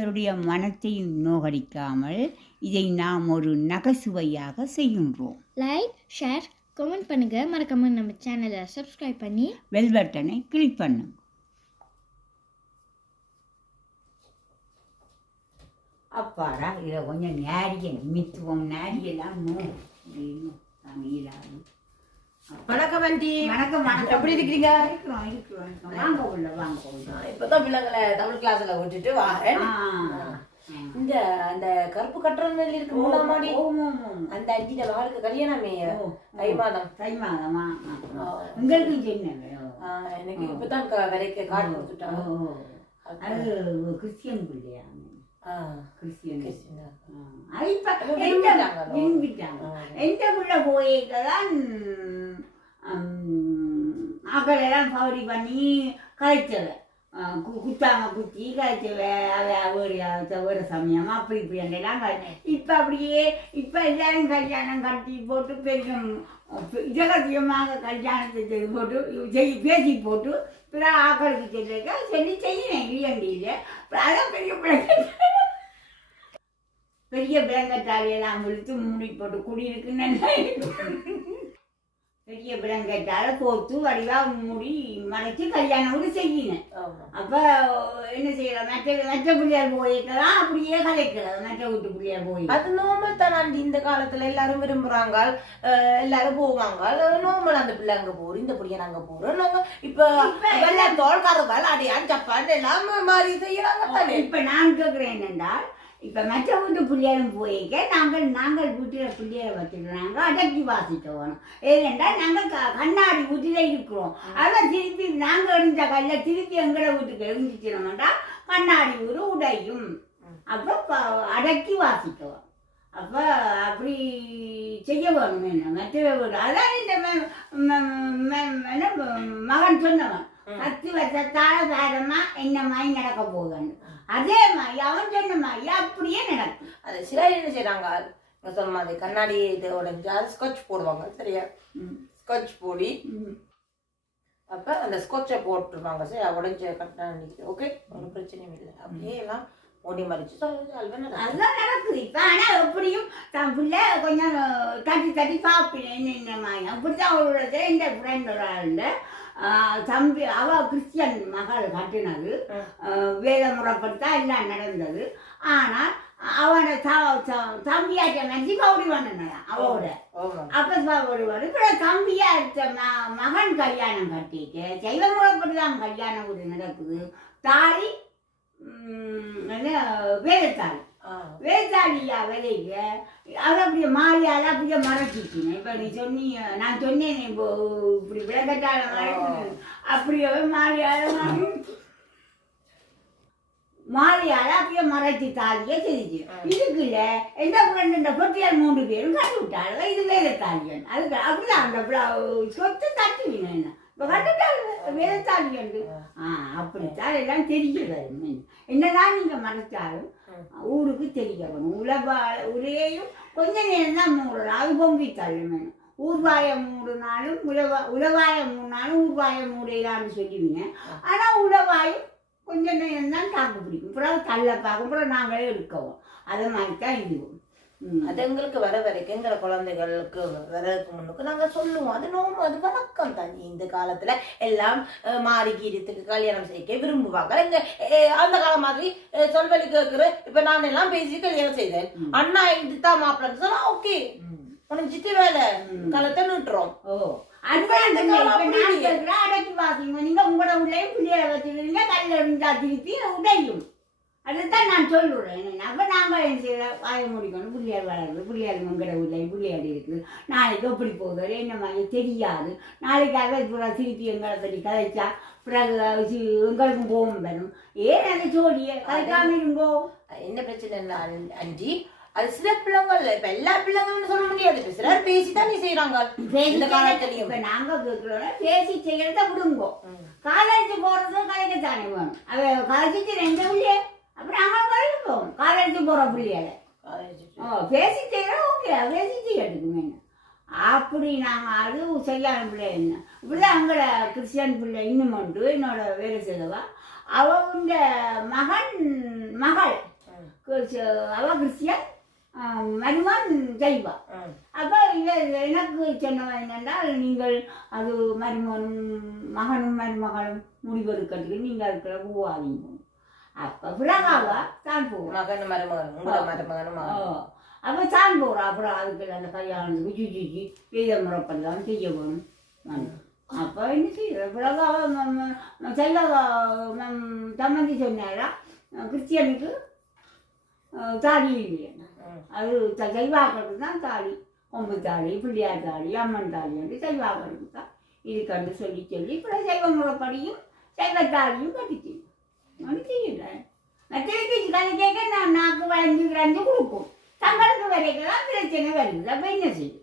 அவருடைய மனத்தையும் நோகடிக்காமல் இதை நாம் ஒரு நகைச்சுவையாக செய்கின்றோம். லைக், ஷேர், கமெண்ட் பண்ணுங்க. மறக்காம நம்ம சேனலை சப்ஸ்கிரைப் பண்ணி பெல் பட்டனை கிளிக் பண்ணுங்க. அப்பாடா இதை கொஞ்சம் நேரிய நிமித்துவோம். நேரியெல்லாம் வணக்கம் ஆண்டி. வணக்கம். வணக்கம். எப்படி இருக்கிறீங்க? வாங்க உள்ள வாங்க. இப்பதான் பிள்ளைங்களை தமிழ் கிளாஸ்ல விட்டுட்டு வாரேன். இந்த அந்த கருப்பு கட்டுறது இருக்கு மூணாம் மாடி, அந்த அஞ்சிட மகளுக்கு கல்யாணமே தை மாதமா. உங்களுக்கு என்ன? எனக்கு இப்பதான் விலைக்கு கார்டு கொடுத்துட்டாங்க. அது கிறிஸ்டியன் பிள்ளையா? கிறிஸ்டியன். எந்த பிள்ளை போயிதான் அக்களையெல்லாம் பவரி பண்ணி கலைச்சவ குத்தாம குத்தி கலைச்சவ வேறு சமயம் அப்படி இப்படி எல்லாம் இப்ப அப்படியே இப்ப எல்லாரும் கல்யாணம் கட்டி போட்டு பெரிய இரகசியமாக கல்யாணத்தை செய்து போட்டு பேசி போட்டு பிற ஆக்களுக்கு சொல்லிருக்க சொல்லி செய்யணும் இல்லையண்டியில் அதான் பெரிய பிளங்கட்டாலையெல்லாம் விழுத்து மூடி போட்டு குடியிருக்குன்னு பெரிய பிளங்கட்டால போத்து வடிவா மூடி மறைச்சு கல்யாணம் கூட செய்யணும். அப்ப என்ன செய்யலாம்? மற்ற பிள்ளையார் போயிருக்கலாம், அப்படியே கலைக்கலாம். மற்ற வீட்டு பிள்ளையார் போய் அது நோமல் தான். இந்த காலத்துல எல்லாரும் விரும்புறாங்க, எல்லாரும் போவாங்க. நோமல் அந்த பிள்ளை அங்க போறோம், இந்த பிள்ளைய நாங்க போறோம். நாங்க இப்ப தோல்காரர்கள் அடையான் ஜப்பான் எல்லாம் மாறி செய்யறாங்க. இப்ப நான் கேட்கிறேன் என்னென்றால், இப்போ மற்ற வீட்டு பிள்ளைகளும் போயிருக்க நாங்கள் வீட்டில் பிள்ளைகளை வச்சுக்கிறாங்க அடக்கி வாசிக்கணும். ஏனென்றால் நாங்கள் கண்ணாடி வீட்டில் இருக்கிறோம். அதான் திருப்பி நாங்கள் எறிஞ்ச கல்ல திருப்பி எங்களை வீட்டுக்கு எரிஞ்சிச்சினோம்டா கண்ணாடி வீடு உடையும். அப்போ அடக்கி வாசிக்குவோம். அப்போ அப்படி செய்ய வேணும். என்ன மற்ற வீடு அதான் இந்த மகன் சொன்னவன் 10 வருஷத்தால வேறமா என்ன மாதிரி நடக்க போகணும். அதே மாதிரி அவன் சொன்ன மாதிரி அப்படியே நடக்கும். அது சிலர் என்ன செய்யறாங்க, சொன்ன மாதிரி கண்ணாடி உடஞ்சா ஸ்காட்ச் போடுவாங்க. சரியா? ஸ்காட்ச் போடி அப்ப அந்த ஸ்காட்சை போட்டுருவாங்க. சரி, உடஞ்ச கண்ணாடி ஓகே, ஒன்றும் பிரச்சனையும் இல்லை. அப்படியே எல்லாம் ஓடி மறிச்சு அதுதான் நடக்குது இப்ப. ஆனா எப்படியும் தான் பிள்ளை கொஞ்சம் தட்டி சாப்பிடுறேன் என்ன மாதிரி அப்படித்தான் அவரோட இந்த ஃப்ரெண்ட் ஒரு ஆளுண்ட தம்பி அவ கிறிஸ்டியன் மகள் கட்டினது வேத முறைப்படுத்தா எல்லாம் நடந்தது. ஆனால் அவனை தம்பியாட்ட மஞ்சி கவுடி பண்ணலாம் அவரோட. அப்ப சாப்பிடுவாரு. இப்ப தம்பியாட்ட மகன் கல்யாணம் கட்டிட்டு சைவ முறைப்பட்டுதான் கல்யாணம் கூட நடக்குது. தாலி வேதத்தாலி வேதாளியா விலைக்கு அதை அப்படியே மாறியால அப்படியே மறைச்சிச்சுனேன். இப்போ நீ சொன்னீங்க, நான் சொன்னேன் இப்போ இப்படி விளக்கட்டால மறைச்சு அப்படியே மாறியால அப்படியே மறைச்சி தாலியை செஞ்சு இதுக்குல்ல எந்த ஃப்ரெண்டு பொட்டியால் 3 பேரும் கட்டி விட்டாங்க. இது வேதத்தாலியன். அதுக்கு அப்படிதான் அந்த சொத்து தட்டுவீங்க. என்ன இப்போ கட்டுட்டாங்க வேதத்தாலியன். அப்படித்தான் எல்லாம் தெரிஞ்சுக்கிறது. என்னதான் நீங்க மறைச்சாலும் ஊருக்கு தெரிய வேணும். உரையையும் கொஞ்ச நேரம் தான் மூடணும். அது பொங்கி தள்ளும். ஊர்வாயம் மூடினாலும் உளவாயம் மூடினாலும் ஊர்வாயம் மூடையிலான்னு சொல்லுவீங்க. ஆனா உளவாயும் கொஞ்ச நேரம் தான் தாக்கு பிடிக்கும். அப்புறம் தள்ள பார்க்கும். அப்புறம் நாங்களே இருக்கவும். அது மாதிரி தான் இதுவும். அது எங்களுக்கு வர வரைக்கும் எங்களை குழந்தைகளுக்கு வரதுக்கு முன்னுக்கு நாங்க சொல்லுவோம். அது நோம்பு, அது வழக்கம் தான். இந்த காலத்துல எல்லாம் மாறி கீரத்துக்கு கல்யாணம் செய்ய விரும்புவாங்க. எங்க அந்த காலம் மாதிரி சொல்வழி கேட்கிற இப்ப நான் எல்லாம் பேசி கல்யாணம் செய்தேன். அண்ணா இதுதான் மாப்பிள்ளை சொன்னா ஓகே உனக்கு சித்தி வேலை காலத்தை நிட்டுறோம். அடக்கி பாத்தீங்க நீங்க உங்களோட உள்ளே பிள்ளைய வச்சுக்கிறீங்க. கல்ல இருந்தா திருப்பி உடையும். அதுதான் நான் சொல்லுறேன். அப்போ நாங்கள் என்ன செய்ய வாய முடிக்கணும். பிள்ளையார் வளருது, பிள்ளையார் மங்கட இல்லை, பிள்ளையார் இருக்குது. நாளைக்கு எப்படி போகுது என்ன மாதிரி தெரியாது. நாளைக்காக திருப்பி எங்களை பற்றி கதைச்சா பிறகு எங்களுக்கும் கோபம் வரும். ஏன் அந்த ஜோடியை கதைக்காம இருங்கோ. என்ன பிரச்சனை அஞ்சி அது சில பிள்ளைங்கள் இப்ப எல்லா பிள்ளைங்களும் சொல்ல முடியாது. சிலர் பேசித்தானே செய்யறாங்க. இப்ப நாங்க கேட்கிறோம் பேசி செய்யறத விடுங்கோ. காலேஜ் போறதும் கதைக்கத்தானே வேணும். அதை கதைச்சிட்டு 2 பிள்ளைய அப்புறம் நாங்கள் கழிப்போம். காலேஜ் போற பிள்ளையால பேசி செய்யறோம். ஓகே பேசி செய்யறதுக்கு அப்படி நாங்கள் அது சரியான பிள்ளை. என்ன இப்படிதான் அங்கே கிறிஸ்டியன் பிள்ளை இன்னும் உண்டு. என்னோட வேலை செய்தவா அவ மகன் மகள் அவ கிறிஸ்டியன் மருமன் செய்வா. அப்போ எனக்கு சொன்னவன் என்னென்றால் நீங்கள் அது மகனும் மருமகளும் முடிவெடுக்கிறதுக்கு நீங்கள் இருக்கிற பூவாதீங்க. அப்போ பிறகாவா தான் போவோம் மகனும் மருமகனும் அப்போ தான் போகிறோம். அப்புறம் அதுக்கு அந்த கல்யாணத்துக்கு சுஜிச்சு வேத முறைப்பெல்லாம் செய்ய வேணும். அப்போ என்ன செய்யற பிறகாவ செல்ல தம்மந்தி சொன்னாரா கிறிஸ்டியனுக்கு தாலி இல்லையா, அது செய்வாக்கிறது தான் தாலி, கொம்பு தாலி, பிள்ளையார் தாலி, அம்மன் தாலி வந்து செய்வாக்கிறது தான் இதுக்கண்டு சொல்லி இப்போ சைவ முறைப்படியும் சைவத்தாலியும் கட்டிச்சு ஒன்று செய்யல. மற்றவங்க கதை கேட்க நான் நாக்கு வளைஞ்சு கொடுப்போம். தங்களுக்கு வரைக்கும் தான் பிரச்சனை வருது. அப்போ என்ன செய்யும்?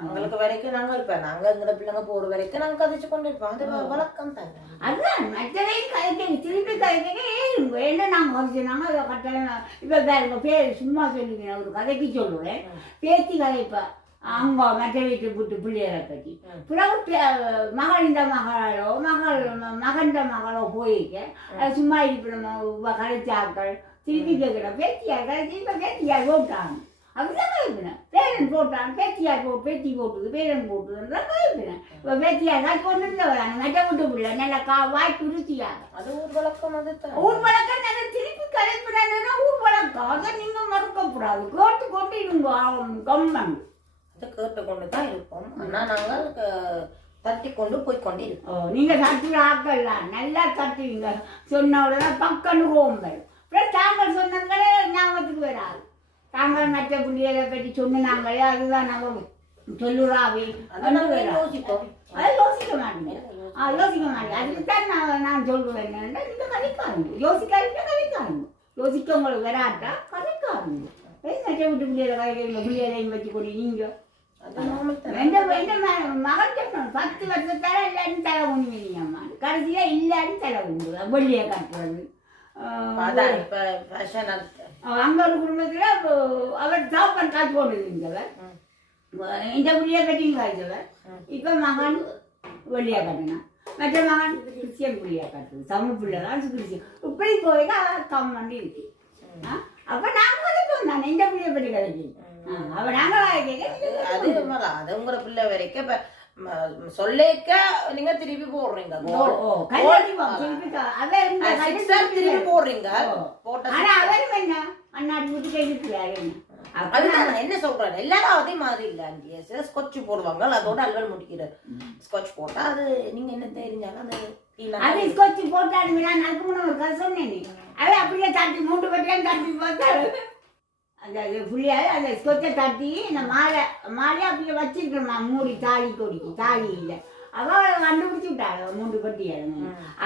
அவங்களுக்கு வரைக்கும் நாங்கள் இருப்போம். நாங்கள் எங்களை பிள்ளைங்க போகிற வரைக்கும் நாங்கள் கதைச்சு கொண்டு இருப்போம். அது வழக்கம் தானே. அதுதான் மற்றவையும் கதைக்க திருப்பி கதைக்க ஏழுங்க. என்ன நாங்கள் கதைச்சோனாங்க அதை கட்டளை இப்போ வேறு பேர் சும்மா சொல்லுவேன். ஒரு கதைக்கு சொல்லுவேன் பேத்தி கதைப்பா அங்க மற்ற வீட்டு விட்டு பிள்ளைகளை பற்றி. பிறகு மகள் இந்த மகளோ மகன் மகளோ போயிருக்க சும்மா இருப்பின கதைச்சாக்கள் திருப்பி கேட்கணும். பேத்தியார் கதைச்சி இப்போ பேத்தியார் போட்டாங்க அப்படிதான் கதைப்பினேன். பேரன் போட்டான் பேத்தியார் பேத்தி போட்டுது பேரன் போட்டுதுன்றதான் கதைப்பினேன். இப்போ பேத்தியார் காய்ச்சி கொண்டு இருந்தவராங்க மற்ற விட்டு பிள்ளை நல்லா வாய்ப்பு ருச்சியாக. அது ஊர் வழக்கம். அது ஊர் வழக்கம் அதை திருப்பி கதைப்பினா ஊர் வழக்கம். அதை நீங்கள் மறக்கக்கூடாது. கேட்டு கொண்டு இருங்க கம்மன் கேட்டு கொண்டு தான் இருப்போம். ஆனால் நாங்கள் தட்டி கொண்டு போய் கொண்டு இருப்போம். நீங்க தட்டுற ஆக்கள்லாம் நல்லா தட்டுவீங்க. சொன்ன உடனே பக்கன்னு ரோம்பல். அப்புறம் தாங்கள் சொன்னங்களே ஞாபகத்துக்கு வராது. தாங்கள் மற்ற பிள்ளைகளை பற்றி சொன்னாங்களே அதுதான் நம்ம சொல்லுறாவே யோசிப்போம். அதை யோசிக்க மாட்டேங்க. யோசிக்க மாட்டேன். அதுக்கு தான் நான் சொல்லுவேன் என்னன்னா நீங்க கதைக்காருங்க. யோசிக்காதீங்க கதைக்காருங்க. யோசிக்க உங்களுக்கு வராட்டா கதைக்காருங்க. மற்ற விட்டு பிள்ளைகளை கதைக்கிறீங்க. பிள்ளைகளையும் வச்சு கொண்டு நீங்க மகன் சொன்னோம் 10 வருஷத்தால இல்லைன்னு தலை ஒண்ணுமில்லையம்மா. கடைசியா இல்லைன்னு தலை உண்டு வெள்ளியை காட்டுறது. அங்க ஒரு குடும்பத்துல அவர் சாப்பாடு காய்ச்சி கொண்டு இருந்தவர் இந்த புள்ளியை கட்டின்னு காய்ச்சவர். இப்ப மகன் வெள்ளியா கட்டினான். மற்ற மகன் கிறிஸ்டியன் புள்ளியா காட்டுறது. தமிழ் பிள்ளை தான் கிறிஸ்டியன். இப்படி போய் கம் பண்ணி இருக்கு. அப்ப நாங்க கதைப்போம் தானே இந்த புள்ளியை பற்றி கதைக்கு. அது உங்களோட பிள்ளை வரைக்கும் இப்ப சொல்லிக்க நீங்க திருப்பி போடுறீங்க. திருப்பி போடுறீங்க. என்ன சொல்றேன் எல்லாரும் அதே மாதிரி இல்ல. ஸ்கொட்ச் போடுவாங்க அதோட அல்வல் முடிக்கிற ஸ்கொட்ச் போட்டா அது நீங்க என்ன தெரிஞ்சாலும் அது ஸ்கொட்ச் போட்டாலும் அதுக்கு முன்னாடி சொன்னேன். அது அப்படியே தட்டி 3 பட்டியும் தட்டி போட்டாரு. அந்த புள்ளியால் அந்த ஸ்கொச்சை தட்டி இந்த மாலை அப்படியே வச்சிருக்கணுமா மூடி தாலி கொடிக்கு தாலி இல்லை. அவள் கண்டுபிடிச்சி விட்டாள் 3 பட்டியால்.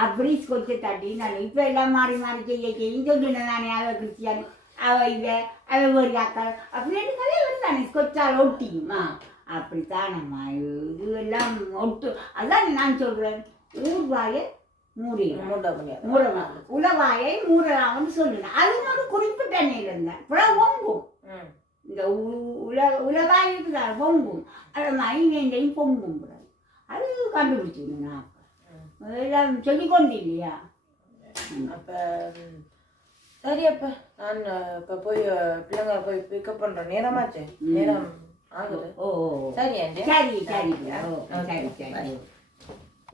அப்படி ஸ்கொச்சை தட்டி நான் இப்போ எல்லாம் மாறி செய்யும் சொல்லினேன் நானே. அவள் கிறிஸ்டியான் அவள் ஒரு அக்காள் அப்படின்னு கதையை தானே ஸ்கொச்சால் ஒட்டியுமா அப்படித்தானம்மா. இது எல்லாம் ஒட்டு. அதான் நான் சொல்கிறேன் ஊர்வாயை உலவாயை மூடலாம்னு சொல்லுங்க. அது ஒரு குறிப்பிட்ட நேரம் தான். அப்புறம் பொங்கும். இந்த உலவாய் இருக்குதான் பொங்கும். அது மைண்டையும் பொங்கும். அது கண்டுபிடிச்சிருங்க. எல்லாம் சொல்லிக்கொண்டு இல்லையா. அப்ப சரி. அப்ப நான் இப்ப போய் பிள்ளைங்க போய் பிக்கப் பண்றேன். நேரமாச்சு. நேரம் ஆகுது. ஓ சரி சரி சரி சரி.